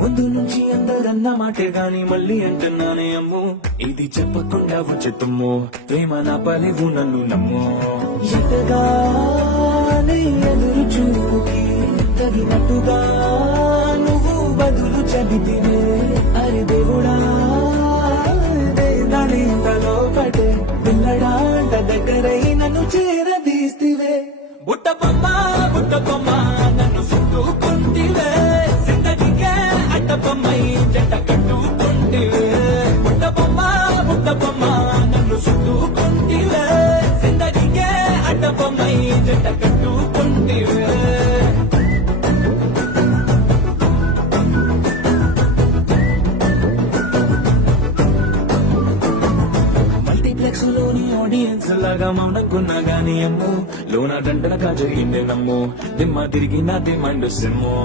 ముందు నుంచి అందరన్న మాటే గాని మళ్ళీ అంటున్నానే అమ్ము, ఇది చెప్పకుండా వచ్చేతుమ్ము, ప్రేమ నా పలివు నన్ను నమ్ము. ఎటగానే ఎదురు చూపుకి తగినట్టుగా నువ్వు బదులు చదివితే, అరి దేవుడా దాని తలో పడే పిల్లడాంట దగ్గరై నన్ను చేరదీస్తివే. బుట్ట బొమ్మ నన్ను చుట్టుకుంటివే, జిందగీకే అడ్డ బొమ్మై జంట కట్టుకుంటివే. బుట్ట బొమ్మ నన్ను చుట్టుకుంటివే, జిందగీకే అడ్డ బొమ్మై జంట కట్టుకుంటివే. మల్టీప్లెక్స్ లోని ఆడియన్స్ లాగా మౌనకున్నా గానీ అమ్ము, లోన దండనగా జరిగిందే నమ్ము, దిమ్మ తిరిగి నాది మైండ్ సిమ్ము.